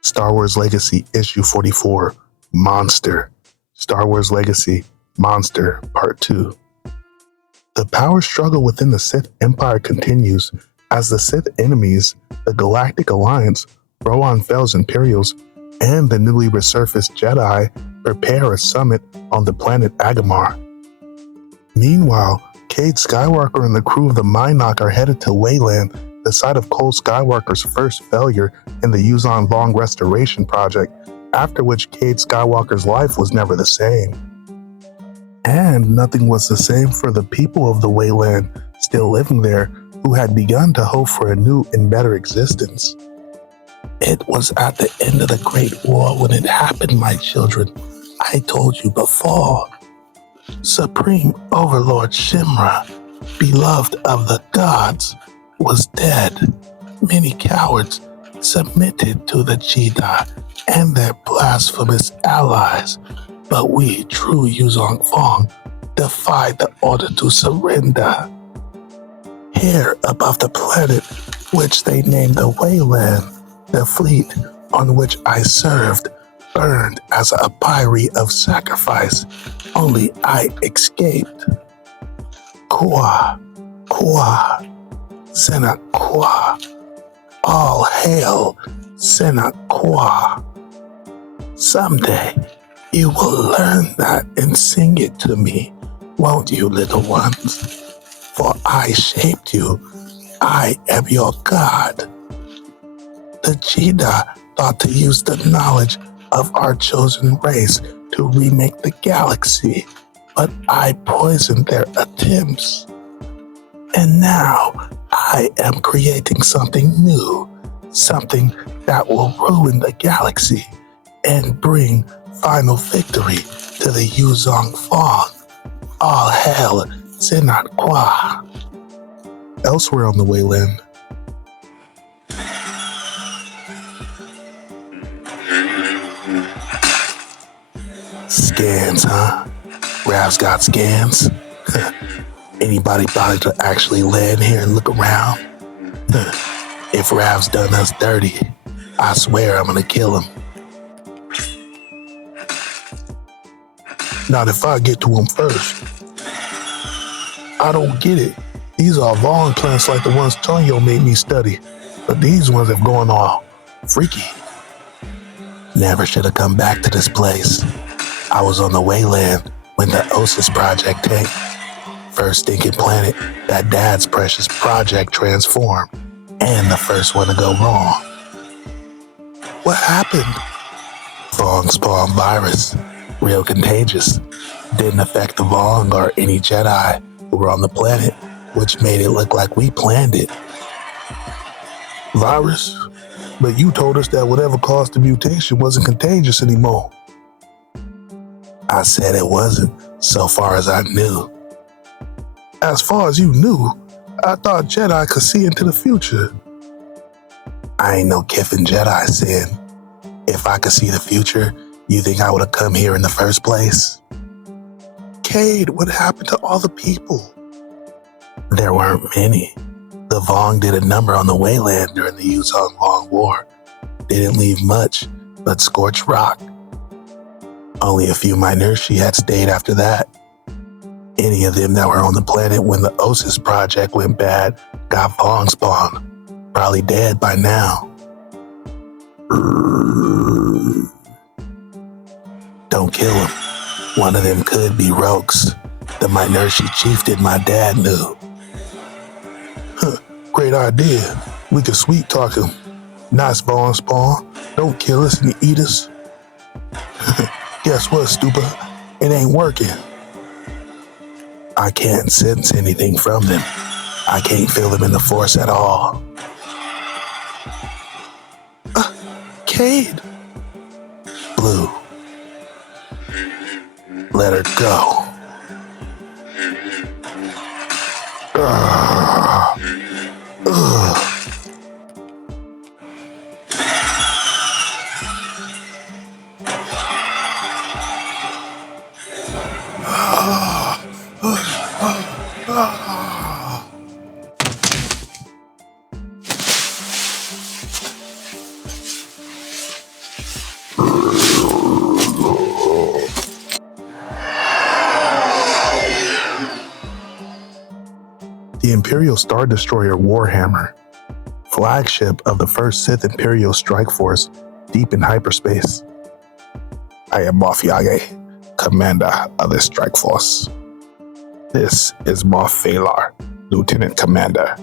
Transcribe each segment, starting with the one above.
Star Wars Legacy Issue 44, Monster. Star Wars Legacy, Monster, Part 2. The power struggle within the Sith Empire continues as the Sith enemies, the Galactic Alliance, Rohan Fel's Imperials, and the newly resurfaced Jedi prepare a summit on the planet Agamar. Meanwhile, Cade Skywalker and the crew of the Mynock are headed to Wayland, the site of Cole Skywalker's first failure in the Yuuzhan Vong restoration project, after which Cade Skywalker's life was never the same. And nothing was the same for the people of the Wayland still living there, who had begun to hope for a new and better existence. It was at the end of the Great War when it happened, my children. I told you before. Supreme Overlord Shimra, beloved of the gods, was dead. Many cowards submitted to the Jedi and their blasphemous allies, but we, true Yuuzhan Vong, defied the order to surrender. Here above the planet, which they named the Wayland, the fleet on which I served burned as a pyre of sacrifice. Only I escaped. Kwa, Sena Kwa. All hail Sena Kwa. Someday you will learn that and sing it to me, won't you, little ones? For I shaped you. I am your God. The Jedi thought to use the knowledge of our chosen race to remake the galaxy, but I poisoned their attempts. And now I am creating something new, something that will ruin the galaxy and bring final victory to the Yuuzhan Vong. All hail Sena Kwa. Elsewhere on the Wayland, scans, huh? Rav's got scans? Anybody bother to actually land here and look around? If Rav's done us dirty, I swear I'm gonna kill him. Not if I get to him first. I don't get it. These are Vong plants like the ones Tonyo made me study, but these ones have gone all freaky. Never should have come back to this place. I was on the Wayland when the Osis project tanked. First stinking planet that Dad's precious project transformed, and the first one to go wrong. What happened? Vong spawn virus. Real contagious. Didn't affect the Vong or any Jedi who were on the planet, which made it look like we planned it. Virus? But you told us that whatever caused the mutation wasn't contagious anymore. I said it wasn't, so far as I knew. As far as you knew, I thought Jedi could see into the future. I ain't no kiffin' Jedi, Sin. If I could see the future, you think I would have come here in the first place? Cade, what happened to all the people? There weren't many. The Vong did a number on the Wayland during the Yuuzhan Vong War. Didn't leave much, but scorched rock. Only a few Minershi had stayed after that. Any of them that were on the planet when the Osis project went bad got Vong spawn. Probably dead by now. Don't kill him. One of them could be rogues. The Minershi chieftain my dad knew. Great idea. We could sweet talk him. Nice Vong spawn. Don't kill us and eat us. Guess what, stupid? It ain't working. I can't sense anything from them. I can't feel them in the Force at all. Cade. Blue. Let her go. The Imperial Star Destroyer Warhammer, flagship of the first Sith Imperial Strike Force deep in hyperspace. I am Moff Yage, commander of the Strike Force. This is Moff Phalar, lieutenant commander.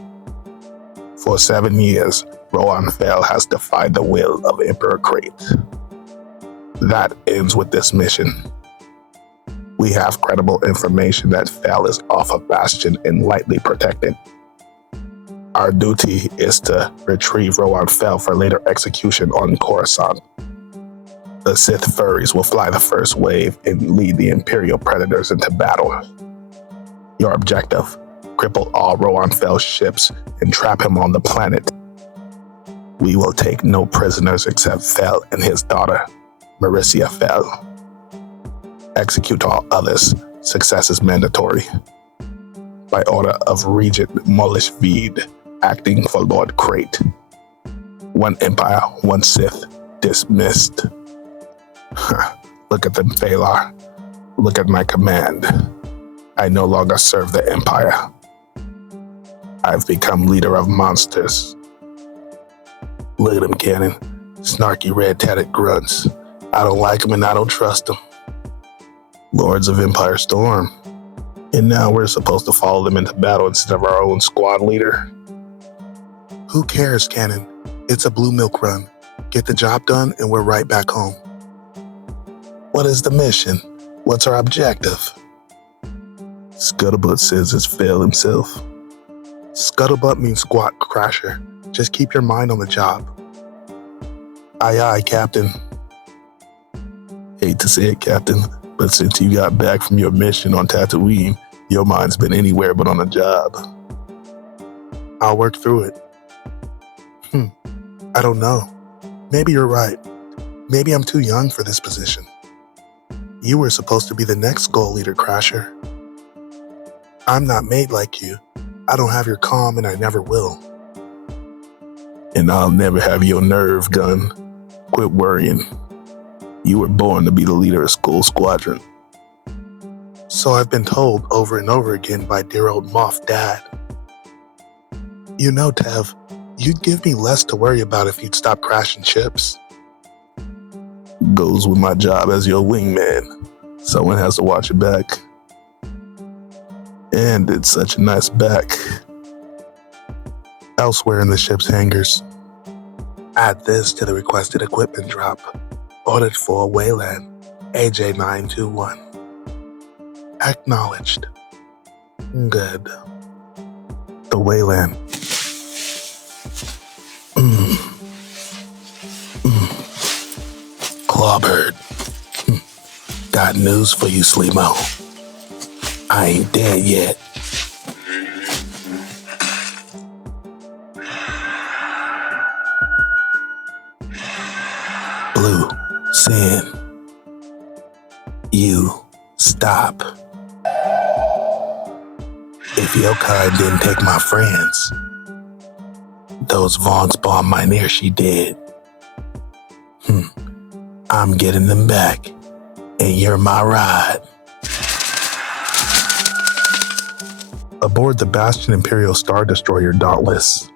For 7 years, Rohan Fel has defied the will of Emperor Crate. That ends with this mission. We have credible information that Fel is off a bastion and lightly protected. Our duty is to retrieve Rohan Fel for later execution on Coruscant. The Sith Furries will fly the first wave and lead the Imperial Predators into battle. Your objective: cripple all Rohan Fel's ships and trap him on the planet. We will take no prisoners except Fel and his daughter, Maricia Fel. Execute all others. Success is mandatory. By order of Regent Molish Veed, acting for Lord Crate. One Empire, one Sith, dismissed. Look at them, Phalar. Look at my command. I no longer serve the Empire. I've become leader of monsters. Look at them, Cannon. Snarky red-tatted grunts. I don't like them and I don't trust them. Lords of Empire Storm. And now we're supposed to follow them into battle instead of our own squad leader? Who cares, Cannon? It's a blue milk run. Get the job done and we're right back home. What is the mission? What's our objective? Scuttlebutt says it's Fel himself. Scuttlebutt means squat crasher. Just keep your mind on the job. Aye, aye, Captain. Hate to say it, Captain, but since you got back from your mission on Tatooine, your mind's been anywhere but on the job. I'll work through it. I don't know. Maybe you're right. Maybe I'm too young for this position. You were supposed to be the next goal leader, Crasher. I'm not made like you. I don't have your calm and I never will. And I'll never have your nerve gun. Quit worrying. You were born to be the leader of Skull Squadron. So I've been told over and over again by dear old Moff Dad. You know, Tev, you'd give me less to worry about if you'd stop crashing ships. Goes with my job as your wingman. Someone has to watch your back. And it's such a nice back. Elsewhere in the ship's hangars. Add this to the requested equipment drop. Ordered for Wayland, AJ921. Acknowledged. Good. The Wayland. Clawbird. Got news for you, Sleemo. I ain't dead yet. Blue, Sin. You stop. If your kind didn't take my friends, those Vaughns bombed my near she did. I'm getting them back, and you're my ride. Aboard the Bastion Imperial Star Destroyer Dauntless.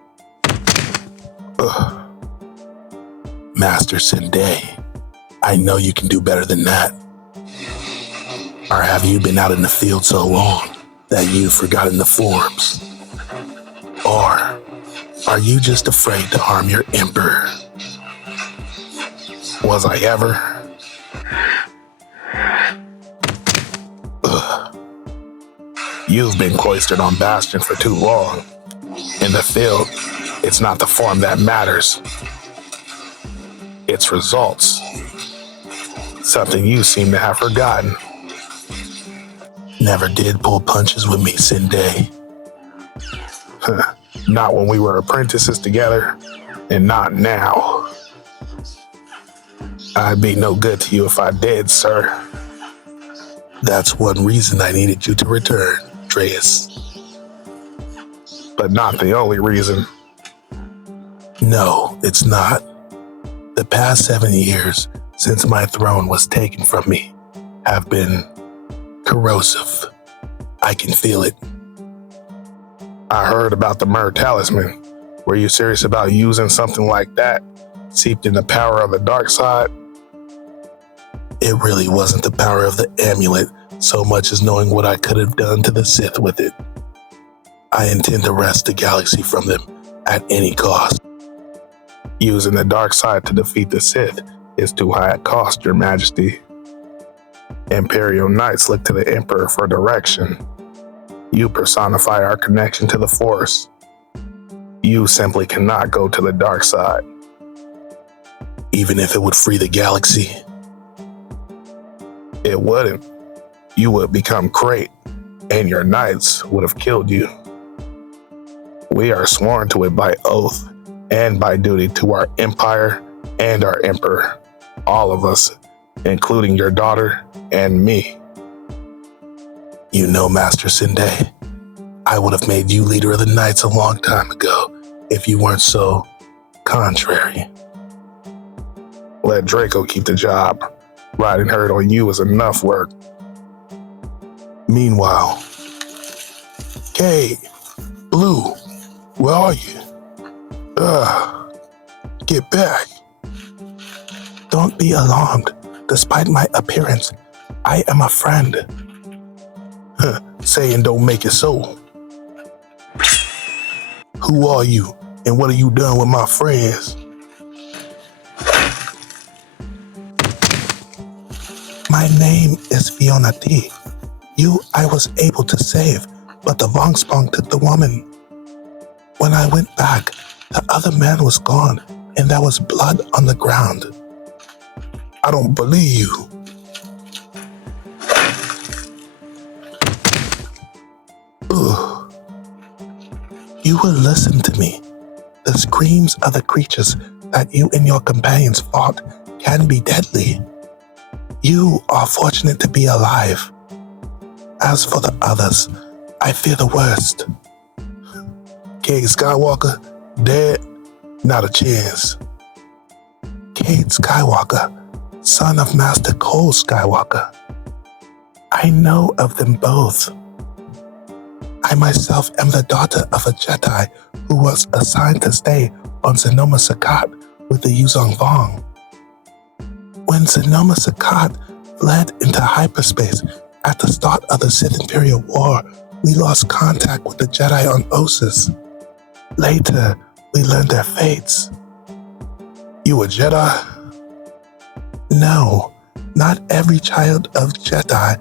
Master Sindai, I know you can do better than that. Or have you been out in the field so long that you've forgotten the forms? Or are you just afraid to harm your Emperor? Was I ever? You've been cloistered on Bastion for too long. In the field, it's not the form that matters. It's results. Something you seem to have forgotten. Never did pull punches with me, Sindai. Not when we were apprentices together, and not now. I'd be no good to you if I did, sir. That's one reason I needed you to return, Dreas. But not the only reason. No, it's not. The past 7 years, since my throne was taken from me have been corrosive. I can feel it. I heard about the Myrrh Talisman. Were you serious about using something like that, seeped in the power of the dark side? It really wasn't the power of the amulet so much as knowing what I could have done to the Sith with it. I intend to wrest the galaxy from them at any cost. Using the dark side to defeat the Sith is too high a cost, Your Majesty. Imperial Knights look to the Emperor for direction. You personify our connection to the Force. You simply cannot go to the dark side. Even if it would free the galaxy. It wouldn't. You would become Crate, and your knights would have killed you. We are sworn to it by oath and by duty to our empire and our emperor. All of us, including your daughter and me. You know, Master Sinde, I would have made you leader of the knights a long time ago if you weren't so contrary. Let Draco keep the job. Riding herd on you is enough work. Meanwhile, Kate, Blue, where are you? Get back. Don't be alarmed. Despite my appearance, I am a friend. Saying don't make it so. Who are you, and what are you doing with my friends? My name is Fiona D. You I was able to save, but the Vongspong took the woman. When I went back, the other man was gone, and there was blood on the ground. I don't believe you. Ugh. You will listen to me. The screams of the creatures that you and your companions fought can be deadly. You are fortunate to be alive. As for the others, I fear the worst. Cade Skywalker, dead? Not a chance. Cade Skywalker, son of Master Cole Skywalker. I know of them both. I myself am the daughter of a Jedi who was assigned to stay on Sonoma Sakat with the Yuzong Vong. When Sonoma Sakat fled into hyperspace at the start of the Sith Imperial War, we lost contact with the Jedi on Ossus. Later, we learned their fates. You a Jedi? No, not every child of Jedi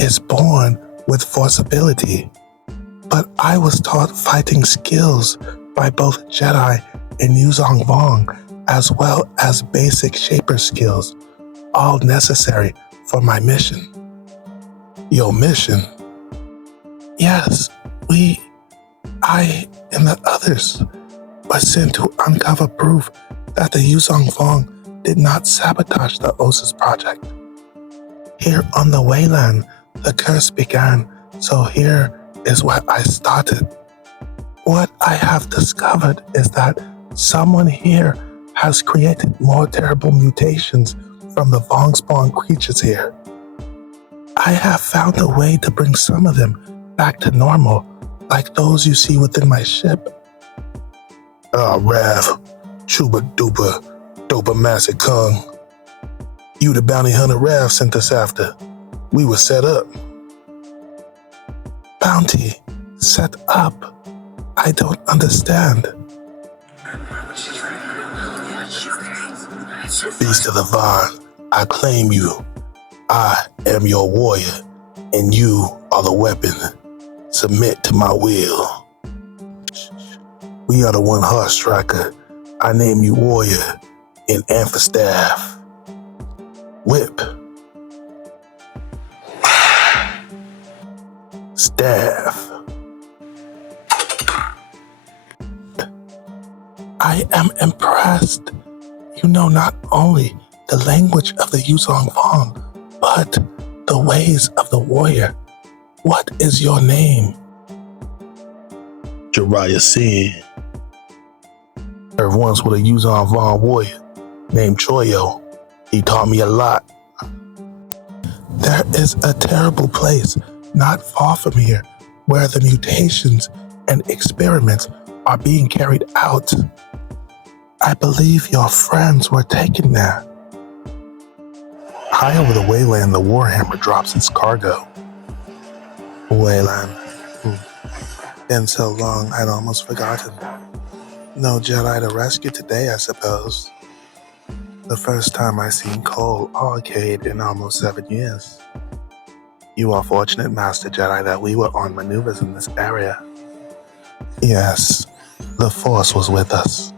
is born with Force ability. But I was taught fighting skills by both Jedi and Yuzong Vong, as well as basic Shaper skills, all necessary for my mission. Your mission? Yes, I and the others were sent to uncover proof that the Yuzong Vong did not sabotage the Ossus project. Here on the Wayland, the curse began, so here is where I started. What I have discovered is that someone here has created more terrible mutations from the Vongspawn creatures here. I have found a way to bring some of them back to normal, like those you see within my ship. Rav, Chuba Dupa, Dopa Massive Kung. You the bounty hunter Rav sent us after. We were set up. Bounty? Set up? I don't understand. Beast of the Vine, I claim you. I am your warrior, and you are the weapon. Submit to my will. We are the one heart striker. I name you warrior in Amphistaff. Whip. Staff. I am impressed. You know not only the language of the Yuzong Vong, but the ways of the warrior. What is your name? Jiraiya Sin. Served once with a Yuzong Vong warrior named Choyo. He taught me a lot. There is a terrible place not far from here where the mutations and experiments are being carried out. I believe your friends were taken there. High over the Wayland, the Warhammer drops its cargo. Wayland. Been so long, I'd almost forgotten. No Jedi to rescue today, I suppose. The first time I seen Cole Arcade in almost 7 years. You are fortunate, Master Jedi, that we were on maneuvers in this area. Yes, the Force was with us.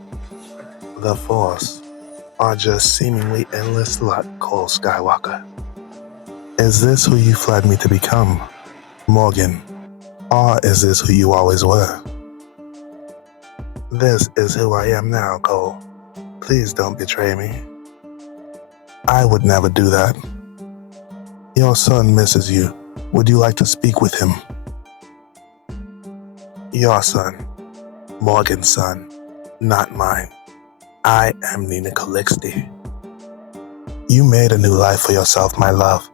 The Force, or just seemingly endless luck, Cole Skywalker. Is this who you fled me to become, Morgan? Or is this who you always were? This is who I am now, Cole. Please don't betray me. I would never do that. Your son misses you. Would you like to speak with him? Your son. Morgan's son. Not mine. I am Nina Calixte. You made a new life for yourself, my love,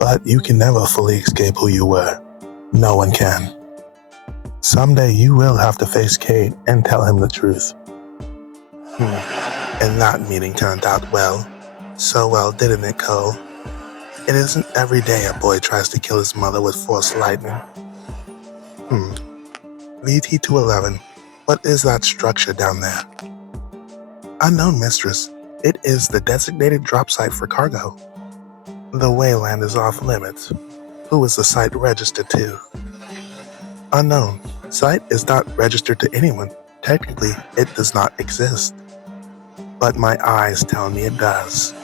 but you can never fully escape who you were. No one can. Someday you will have to face Cade and tell him the truth. And that meeting turned out well. So well, didn't it, Cole? It isn't every day a boy tries to kill his mother with Force lightning. VT-211, what is that structure down there? Unknown mistress, it is the designated drop site for cargo. The Wayland is off limits. Who is the site registered to? Unknown. Site is not registered to anyone. Technically, it does not exist. But my eyes tell me it does.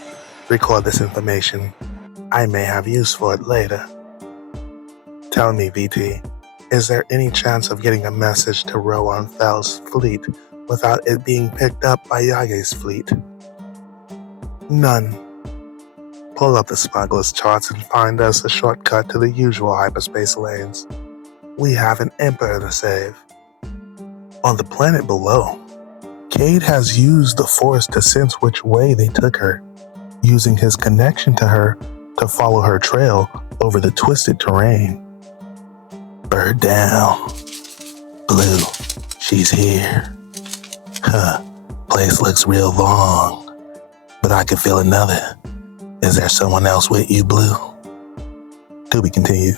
Record this information. I may have use for it later. Tell me, VT, is there any chance of getting a message to Rowan Fell's fleet without it being picked up by Yage's fleet? None. Pull up the smuggler's charts and find us a shortcut to the usual hyperspace lanes. We have an emperor to save. On the planet below, Cade has used the Force to sense which way they took her, using his connection to her to follow her trail over the twisted terrain. Bird down. Blue, she's here. Place looks real long, but I can feel another. Is there someone else with you, Blue? To be continued.